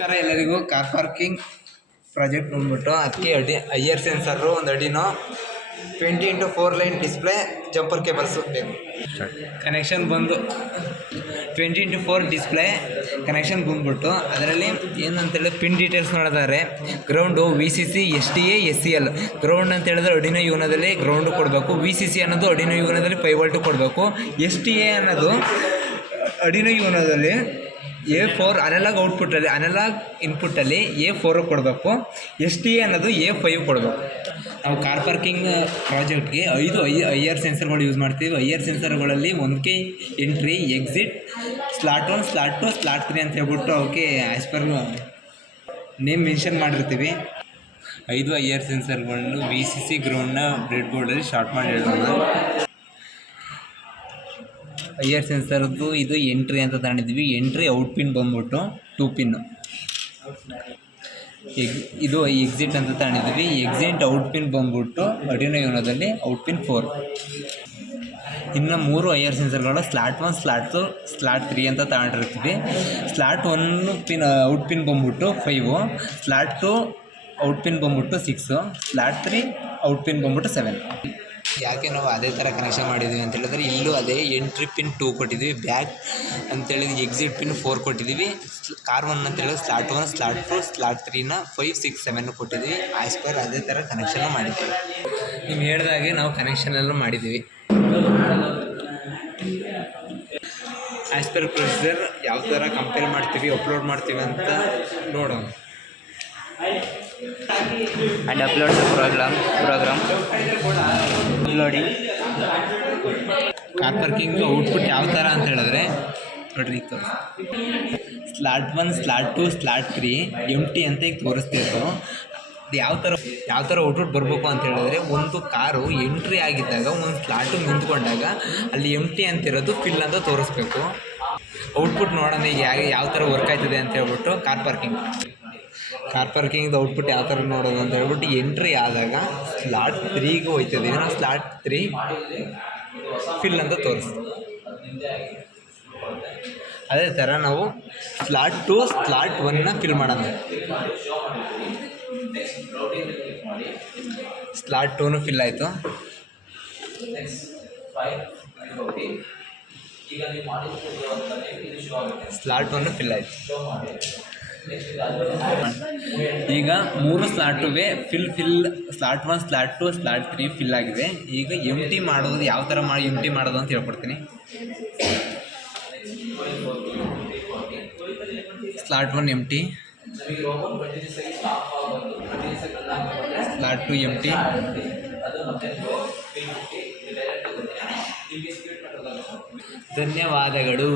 ನಮಸ್ಕಾರ ಎಲ್ಲರಿಗೂ. Car parking project ಬಂದ್ಬಿಟ್ಟು ಅದಕ್ಕೆ ಐಆರ್ ಸೆನ್ಸರು, ಒಂದು ಅಡಿನೋ 20x4 line display, jumper cables ಬೇಕು. ಕನೆಕ್ಷನ್ ಬಂದು 20x4 ಡಿಸ್ಪ್ಲೇ ಕನೆಕ್ಷನ್ ಬಂದ್ಬಿಟ್ಟು ಅದರಲ್ಲಿ ಏನಂತೇಳಿದ್ರೆ ಪಿನ್ ಡೀಟೇಲ್ಸ್ ನೋಡಿದ್ದಾರೆ. Ground VCC STA SCL. Ground ಅಂತ ಹೇಳಿದ್ರೆ ಅಡಿನೋ ಯೂನೋದಲ್ಲಿ ಗ್ರೌಂಡು ಕೊಡಬೇಕು. VCC ಅನ್ನೋದು ಅಡಿನೋ ಯೂನೋದಲ್ಲಿ 5 ವೋಲ್ಟ್ ಕೊಡಬೇಕು. STA ಅನ್ನೋದು ಅಡಿನೋ ಯೂನೋದಲ್ಲಿ A4 ಅನಲಾಗ್ ಔಟ್ಪುಟ್ಟಲ್ಲಿ, ಅನಲಾಗ್ ಇನ್ಪುಟ್ಟಲ್ಲಿ A4 ಕೊಡಬೇಕು. STA ಅನ್ನೋದು A5 ಕೊಡಬೇಕು. ನಾವು ಕಾರ್ ಪಾರ್ಕಿಂಗ್ ಪ್ರಾಜೆಕ್ಟ್ಗೆ 5 IR ಸೆನ್ಸರ್ಗಳು ಯೂಸ್ ಮಾಡ್ತೀವಿ. IR ಸೆನ್ಸರ್ಗಳಲ್ಲಿ 1K entry, exit, slot 1, slot 2, slot 3 ಅಂತ ಹೇಳ್ಬಿಟ್ಟು ಅವಕ್ಕೆ ಆ್ಯಸ್ ಪರ್ ನೇಮ್ ಮೆನ್ಷನ್ ಮಾಡಿರ್ತೀವಿ. 5 IR ಸೆನ್ಸರ್ಗಳನ್ನು VCC ಗ್ರೌಂಡ್ನ ಬ್ರೆಡ್ ಬೋರ್ಡಲ್ಲಿ ಶಾರ್ಟ್ ಮಾಡಿ ಹೇಳೋಣ. IR ಸೆನ್ಸರ್ದು ಇದು ಎಂಟ್ರಿ ಅಂತ ತಗೊಂಡಿದ್ವಿ. ಎಂಟ್ರಿ ಔಟ್ ಪಿನ್ ಬಂದ್ಬಿಟ್ಟು 2 ಪಿನ್ನು. ಇದು ಎಕ್ಸಿಟ್ ಅಂತ ತಗೊಂಡಿದ್ವಿ. ಎಕ್ಸಿಟ್ ಔಟ್ ಪಿನ್ ಬಂದ್ಬಿಟ್ಟು ಅಡಿನೋ ಯೂನೋದಲ್ಲಿ ಔಟ್ ಪಿನ್ 4. ಇನ್ನು 3 IR ಸೆನ್ಸರ್ಗಳು ಸ್ಲಾಟ್ 1, ಸ್ಲಾಟ್ 2, ಸ್ಲಾಟ್ 3 ಅಂತ ತಗೊಂಡಿರ್ತೀವಿ. ಸ್ಲಾಟ್ 1 ಪಿನ್ ಔಟ್ ಪಿನ್ ಬಂದ್ಬಿಟ್ಟು 5, ಸ್ಲಾಟ್ 2 ಔಟ್ ಪಿನ್ ಬಂದ್ಬಿಟ್ಟು 6, ಸ್ಲಾಟ್ 3 ಔಟ್ ಪಿನ್ ಬಂದ್ಬಿಟ್ಟು 7. ಯಾಕೆ ನಾವು ಅದೇ ಥರ ಕನೆಕ್ಷನ್ ಮಾಡಿದ್ದೀವಿ ಅಂತ ಹೇಳಿದ್ರೆ, ಇಲ್ಲೂ ಅದೇ ಎಂಟ್ರಿ ಪಿನ್ 2 ಕೊಟ್ಟಿದ್ದೀವಿ. ಬ್ಯಾಕ್ ಅಂತೇಳಿದ್ರೆ ಎಕ್ಸಿಟ್ ಪಿನ್ 4 ಕೊಟ್ಟಿದ್ದೀವಿ. ಕಾರ್ 1 ಅಂತ ಹೇಳಿದ್ರೆ ಸ್ಲಾಟ್ 1, ಸ್ಲಾಟ್ 2, ಸ್ಲಾಟ್ 3ನ 5, 6, 7 ಕೊಟ್ಟಿದ್ದೀವಿ. ಆ್ಯಸ್ ಪರ್ ಅದೇ ಥರ ಕನೆಕ್ಷನ್ನು ಮಾಡಿದ್ದೀವಿ. ನೀವು ಹೇಳಿದಾಗೆ ನಾವು ಕನೆಕ್ಷನೆಲ್ಲ ಮಾಡಿದ್ದೀವಿ. ಆ್ಯಸ್ ಪರ್ ಪ್ರೊಸೀಜರ್ ಯಾವ ಥರ ಕಂಪೇರ್ ಮಾಡ್ತೀವಿ, ಅಪ್ಲೋಡ್ ಮಾಡ್ತೀವಿ ಅಂತ ನೋಡೋಣ. and upload the program uploading. Car parking output ಯಾವ ಥರ ಅಂತ ಹೇಳಿದ್ರೆ ನೋಡ್ರಿ, ಸ್ಲಾಟ್ 1, ಸ್ಲಾಟ್ 2, ಸ್ಲಾಟ್ 3 ಎಂಟಿ ಅಂತ ಈಗ ತೋರಿಸ್ತಿತ್ತು. ಯಾವ ಥರ ಔಟ್ಪುಟ್ ಬರಬೇಕು ಅಂತ ಹೇಳಿದ್ರೆ, ಒಂದು ಕಾರು ಎಂಟ್ರಿ ಆಗಿದ್ದಾಗ ಒಂದು ಸ್ಲಾಟು ನಿಂತ್ಕೊಂಡಾಗ ಅಲ್ಲಿ ಎಂಟಿ ಅಂತಿರೋದು ಫಿಲ್ ಅಂತ ತೋರಿಸ್ಬೇಕು. ಔಟ್ಪುಟ್ ನೋಡೋಣ ಈಗ ಯಾವ ಥರ ವರ್ಕ್ ಆಯ್ತದೆ ಅಂತ ಹೇಳ್ಬಿಟ್ಟು. ಕಾರ್ ಪಾರ್ಕಿಂಗ್ದು ಔಟ್ಪುಟ್ ಯಾವ ಥರ ನೋಡೋದು ಅಂತ ಹೇಳ್ಬಿಟ್ಟು, ಎಂಟ್ರಿ ಆದಾಗ ಸ್ಲಾಟ್ 3ಗೆ ಹೋಯ್ತದೆ. ನಾವು ಸ್ಲಾಟ್ 3 ಫಿಲ್ ಅಂತ ತೋರಿಸ್ತೀವಿ. ಅದೇ ಥರ ನಾವು ಸ್ಲಾಟ್ 2, ಸ್ಲಾಟ್ 1ನ ಫಿಲ್ ಮಾಡೋಣ. ಸ್ಲಾಟ್ 2ನು ಫಿಲ್ ಆಯಿತು. ಸ್ಲಾಟ್ 1 ಫಿಲ್ ಆಯಿತು. ಈಗ 3 ಸ್ಲಾಟುವೆ fill slot 1, slot 2, slot 3 fill ಆಗಿದೆ. ಈಗ ಎಂಟಿ ಮಾಡೋದು ಯಾವ ಥರ ಎಂಟಿ ಮಾಡೋದು ಅಂತ ಹೇಳ್ಕೊಡ್ತೀನಿ. ಸ್ಲಾಟ್ 1 ಎಂಟಿ, ಸ್ಲಾಟ್ 2 ಎಂಟಿ. ಧನ್ಯವಾದಗಳು.